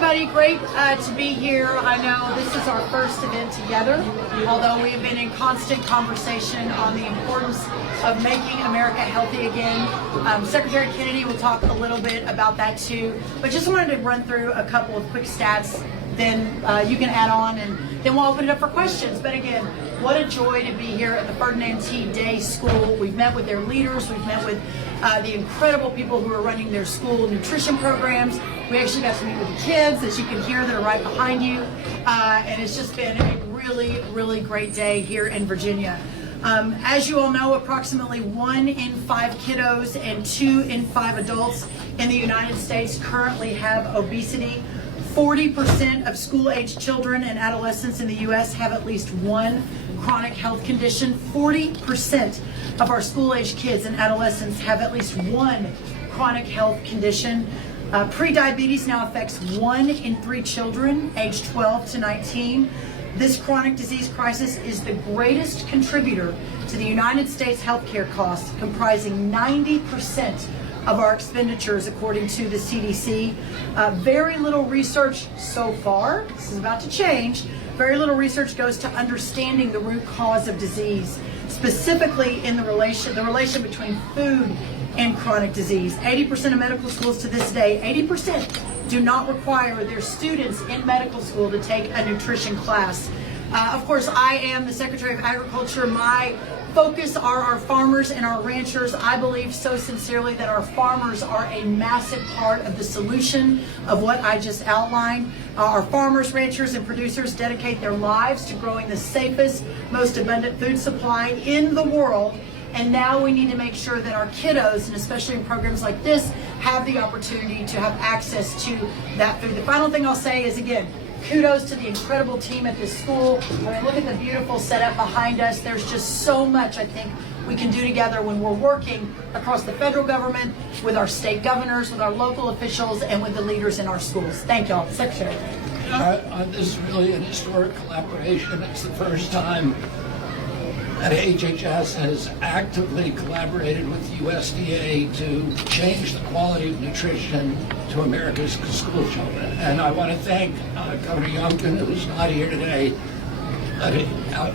everybody. Great to be here. I know this is our first event together, although we have been in constant conversation on the importance of making America healthy again. Secretary Kennedy will talk a little bit about that too, but just wanted to run through a couple of quick stats, then you can add on, and then we'll open it up for questions. But again, what a joy to be here at the Ferdinand T. Day School. We've met with their leaders, we've met with the incredible people who are running their school nutrition programs. We actually got to meet with the kids, as you can hear, that are right behind you. And it's just been a really, really great day here in Virginia. As you all know, approximately 1 in 5 kiddos and 2 in 5 adults in the United States currently have obesity. 40% of school-age children and adolescents in the U.S. have at least one chronic health condition. 40% of our school-age kids and adolescents have at least one chronic health condition. Prediabetes now affects 1 in 3 children aged 12 to 19. This chronic disease crisis is the greatest contributor to the United States healthcare costs, comprising 90% of our expenditures, according to the CDC. Very little research so far, this is about to change, very little research goes to understanding the root cause of disease, specifically in the relation between food and chronic disease. 80% of medical schools to this day, 80% do not require their students in medical school to take a nutrition class. Of course, I am the Secretary of Agriculture. My focus are our farmers and our ranchers. I believe so sincerely that our farmers are a massive part of the solution of what I just outlined. Our farmers, ranchers, and producers dedicate their lives to growing the safest, most abundant food supply in the world. And now we need to make sure that our kiddos, and especially in programs like this, have the opportunity to have access to that food. The final thing I'll say is, again, kudos to the incredible team at this school. I mean, look at the beautiful setup behind us. There's just so much, I think, we can do together when we're working across the federal government, with our state governors, with our local officials, and with the leaders in our schools. Thank y'all. Secretary. This is really an historic collaboration. It's the first time that HHS has actively collaborated with USDA to change the quality of nutrition to America's school children. And I want to thank Governor Youngkin, who's not here today,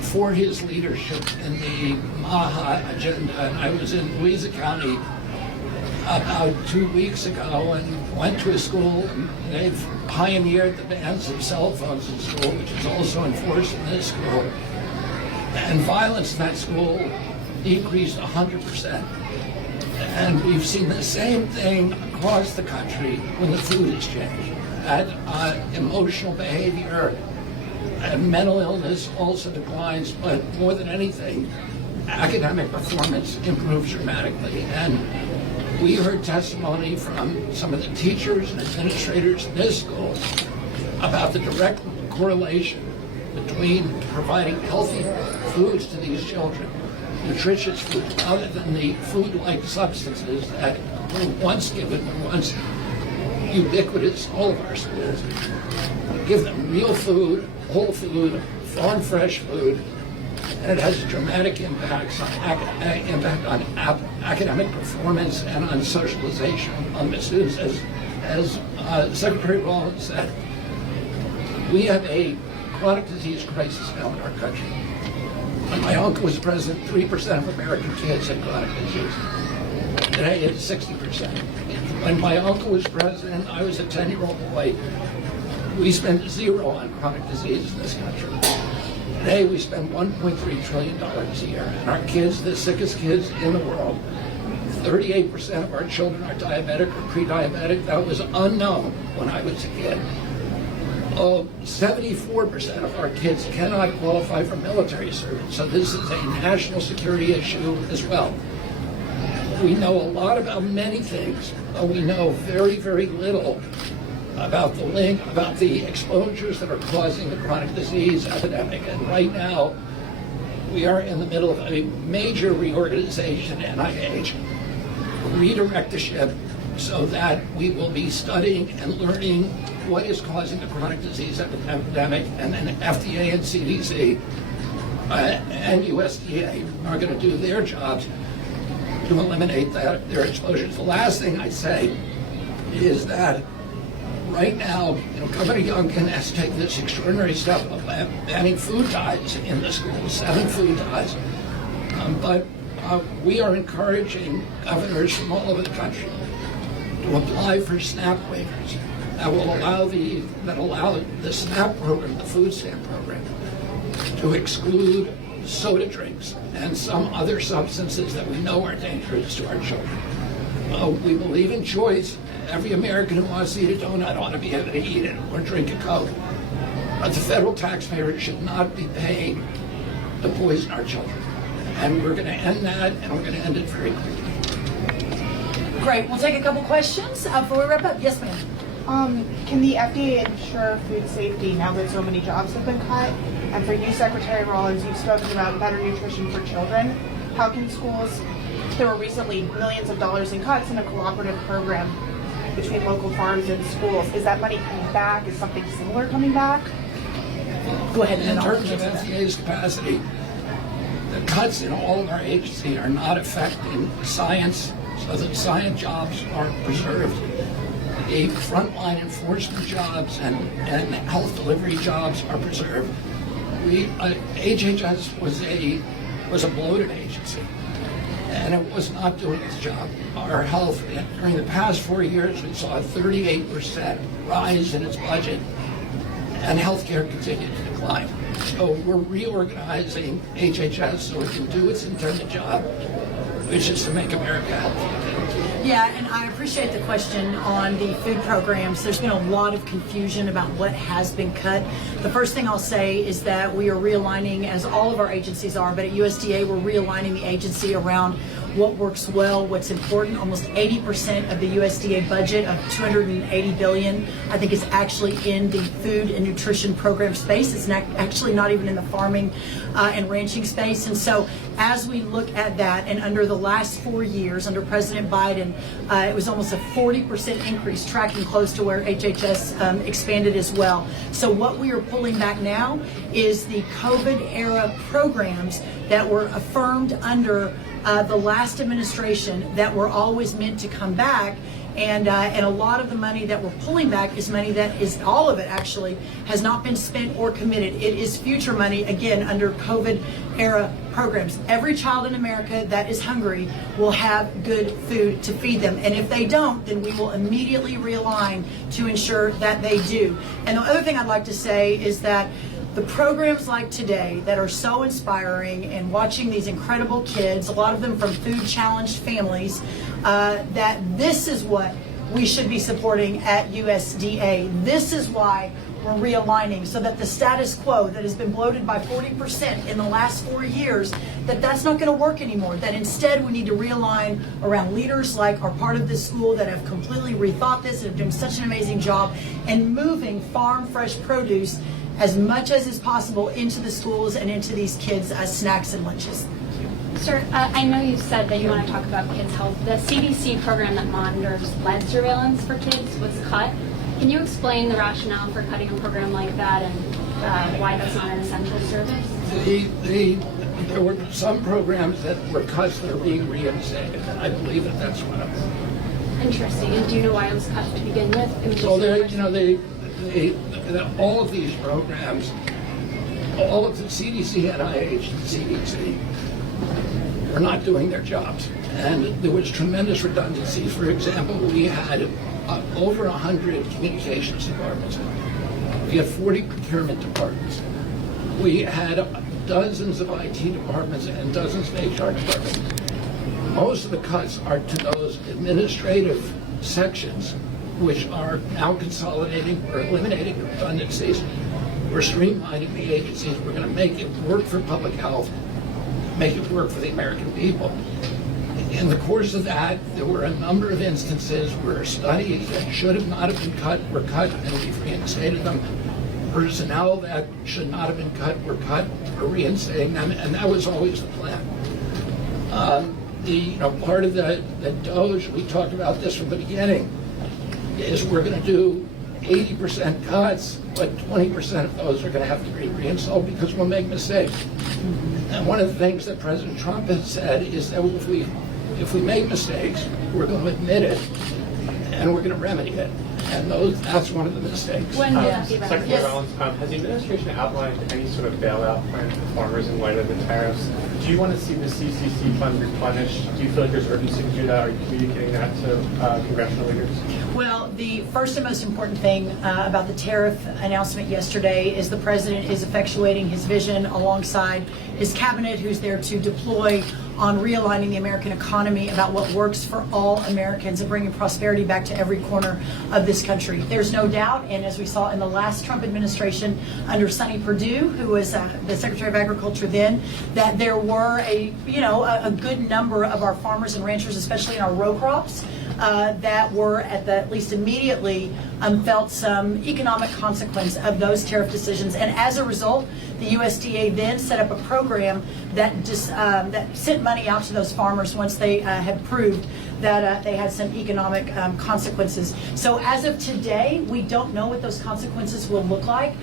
for his leadership in the MAHA agenda. And I was in Louisa County about 2 weeks ago and went to a school, and they've pioneered the bans of cell phones in school, which is also enforced in this school. And violence in that school decreased 100%. And we've seen the same thing across the country when the food has changed. That emotional behavior and mental illness also declines, but more than anything, academic performance improves dramatically. And we heard testimony from some of the teachers and administrators in this school about the direct correlation between providing healthy foods to these children, nutritious food, other than the food-like substances that were once given, were once ubiquitous all of our schools. Give them real food, whole food, farm fresh food, and it has dramatic impacts on academic performance and on socialization among the students. As Secretary Rollins said, we have a chronic disease crisis now in our country. When my uncle was president, 3% of American kids had chronic disease. Today it's 60%. When my uncle was president, I was a 10-year-old boy. We spent 0 on chronic disease in this country. Today we spend $1.3 trillion a year, and our kids, the sickest kids in the world, 38% of our children are diabetic or pre-diabetic. That was unknown when I was a kid. 74% of our kids cannot qualify for military service, so this is a national security issue as well. We know a lot about many things, but we know very, very little about the link, about the exposures that are causing the chronic disease epidemic. And right now, we are in the middle of a major reorganization at NIH, redirect the ship so that we will be studying and learning what is causing the chronic disease epidemic, and then FDA and CDC and USDA are going to do their jobs to eliminate their exposures. The last thing I say is that right now, Governor Youngkin has taken this extraordinary step of banning food dyes in the schools, 7 food dyes. But we are encouraging governors from all over the country to apply for SNAP waivers that will allow the SNAP program, the food stamp program, to exclude soda drinks and some other substances that we know are dangerous to our children. We believe in choice. Every American who wants to eat a donut ought to be able to eat it or drink a Coke. But the federal taxpayer should not be paying to poison our children. And we're going to end that, and we're going to end it very quickly. Great. We'll take a couple questions before we wrap up. Yes, ma'am. Can the FDA ensure food safety now that so many jobs have been cut? And for you, Secretary Rollins, you've spoken about better nutrition for children. How can schools, there were recently millions of dollars in cuts in a cooperative program between local farms and schools. Is that money coming back? Is something similar coming back? Go ahead. In terms of FDA's capacity, the cuts in all of our agencies are not affecting science, so that science jobs are preserved. The frontline enforcement jobs and health delivery jobs are preserved. HHS was a bloated agency, and it was not doing its job. Our health, during the past 4 years, we saw a 38% rise in its budget, and healthcare continued to decline. So we're reorganizing HHS so it can do its intended job, which is to make America healthy. Yeah, and I appreciate the question on the food programs. There's been a lot of confusion about what has been cut. The first thing I'll say is that we are realigning, as all of our agencies are, but at USDA we're realigning the agency around what works well, what's important. Almost 80% of the USDA budget of $280 billion, I think, is actually in the food and nutrition program space. It's actually not even in the farming and ranching space. And so as we look at that, and under the last 4 years, under President Biden, it was almost a 40% increase, tracking close to where HHS expanded as well. So what we are pulling back now is the COVID era programs that were affirmed under the last administration that were always meant to come back. And a lot of the money that we're pulling back is money that is, all of it actually, has not been spent or committed. It is future money, again, under COVID era programs. Every child in America that is hungry will have good food to feed them. And if they don't, then we will immediately realign to ensure that they do. And the other thing I'd like to say is that the programs like today that are so inspiring, and watching these incredible kids, a lot of them from food challenged families, that this is what we should be supporting at USDA. This is why we're realigning, so that the status quo that has been bloated by 40% in the last 4 years, that's not going to work anymore. That instead we need to realign around leaders like are part of this school that have completely rethought this and have done such an amazing job, and moving farm fresh produce as much as is possible into the schools and into these kids as snacks and lunches. Sir, I know you said that you want to talk about kids' health. The CDC program that monitors lead surveillance for kids was cut. Can you explain the rationale for cutting a program like that, and why that's not an essential service? There were some programs that were cut that are being reinstated, and I believe that that's one of them. Interesting. And do you know why it was cut to begin with? So all of these programs, all of the CDC, NIH, and CDC, are not doing their jobs. And there was tremendous redundancy. For example, we had over 100 communications departments. We had 40 procurement departments. We had dozens of IT departments and dozens of HR departments. Most of the cuts are to those administrative sections, which are now consolidating or eliminating redundancies. We're streamlining the agencies. We're going to make it work for public health, make it work for the American people. In the course of that, there were a number of instances where studies that should have not have been cut were cut, and we've reinstated them. Personnel that should not have been cut were cut, we're reinstating them, and that was always the plan. Part of the DOGE, we talked about this from the beginning, is we're going to do 80% cuts, but 20% of those are going to have to be reinstalled because we'll make mistakes. And one of the things that President Trump has said is that if we make mistakes, we're going to admit it and we're going to remedy it. And that's one of the mistakes. When will that be Secretary Yes. Rollins, has the administration outlined any sort of bailout plan for farmers in light of the tariffs? Do you want to see the CCC fund replenished? Do you feel like there's urgency to do that? Are you communicating that to congressional leaders? Well, the first and most important thing about the tariff announcement yesterday is the president is effectuating his vision alongside his cabinet, who's there to deploy on realigning the American economy about what works for all Americans and bringing prosperity back to every corner of this country. There's no doubt, and as we saw in the last Trump administration under Sonny Perdue, who was the Secretary of Agriculture then, that there were a good number of our farmers and ranchers, especially in our row crops, that were at least immediately felt some economic consequence of those tariff decisions. And as a result, the USDA then set up a program that sent money out to those farmers once they had proved that they had some economic consequences. So as of today, we don't know what those consequences will look like.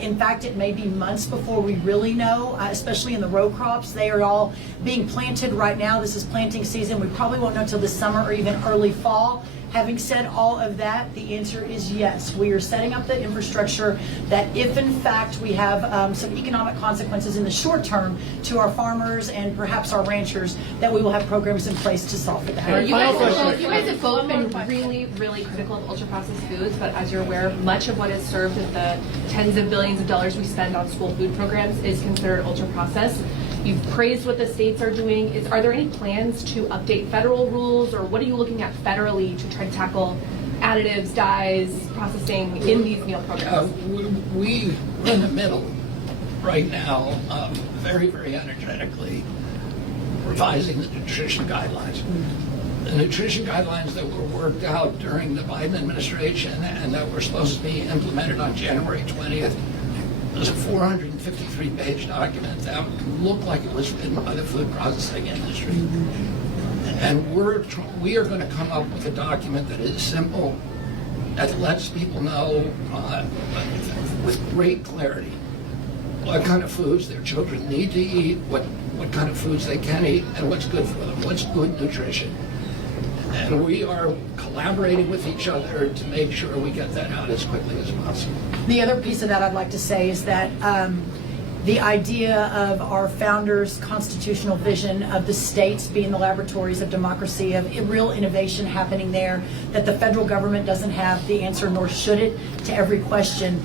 In fact, it may be months before we really know, especially in the row crops. They are all being planted right now. This is planting season. We probably won't know until the summer or even early fall. Having said all of that, the answer is yes. We are setting up the infrastructure that if in fact we have some economic consequences in the short term to our farmers and perhaps our ranchers, that we will have programs in place to solve for that. You guys have both been really, really critical of ultra-processed foods, but as you're aware, much of what is served in the tens of billions of dollars we spend on school food programs is considered ultra-processed. You've praised what the states are doing. Are there any plans to update federal rules, or what are you looking at federally to try to tackle additives, dyes, processing in these meal programs? We're in the middle right now, very, very energetically revising the nutrition guidelines. The nutrition guidelines that were worked out during the Biden administration and that were supposed to be implemented on January 20th was a 453-page document that looked like it was written by the food processing industry. And we are going to come up with a document that is simple, that lets people know with great clarity what kind of foods their children need to eat, what kind of foods they can eat, and what's good for them, what's good nutrition. And we are collaborating with each other to make sure we get that out as quickly as possible. The other piece of that I'd like to say is that the idea of our founders' constitutional vision of the states being the laboratories of democracy, of real innovation happening there, that the federal government doesn't have the answer, nor should it, to every question,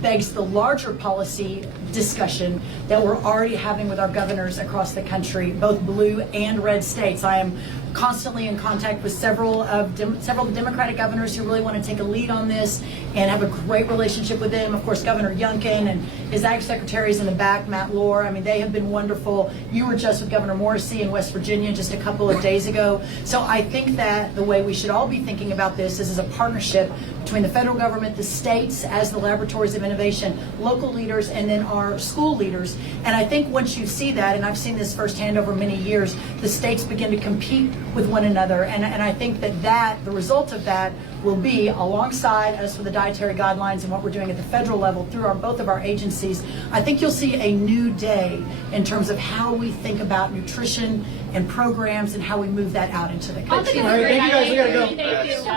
begs the larger policy discussion that we're already having with our governors across the country, both blue and red states. I am constantly in contact with several of the Democratic governors who really want to take a lead on this and have a great relationship with them. Of course, Governor Youngkin and his ag secretaries in the back, Matt Lohr. I mean, they have been wonderful. You were just with Governor Morrissey in West Virginia just a couple of days ago. So I think that the way we should all be thinking about this is as a partnership between the federal government, the states as the laboratories of innovation, local leaders, and then our school leaders. And I think once you see that, and I've seen this firsthand over many years, the states begin to compete with one another. And I think that the result of that will be, alongside us with the dietary guidelines and what we're doing at the federal level through both of our agencies, I think you'll see a new day in terms of how we think about nutrition and programs and how we move that out into the country. All right, thank you guys. We gotta go. Thank you. Thank you so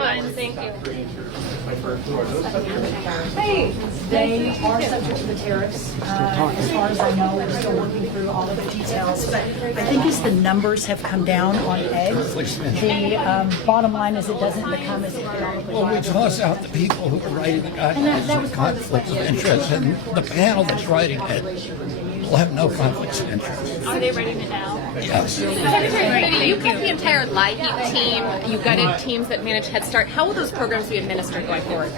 much. Thank you. They are subject to the tariffs. As far as I know, we're still working through all of the details. But I think as the numbers have come down on eggs, the bottom line is it doesn't become as economically Well, we viable. toss out the people who are writing the guidelines that was with part of the conflicts of question. interest, and the panel that's writing it will have no conflicts of interest. Are they writing it now? Yes. Secretary Kennedy, you kept the entire Live Heat team. You gutted teams that manage Head Start. How will those programs be administered going forward?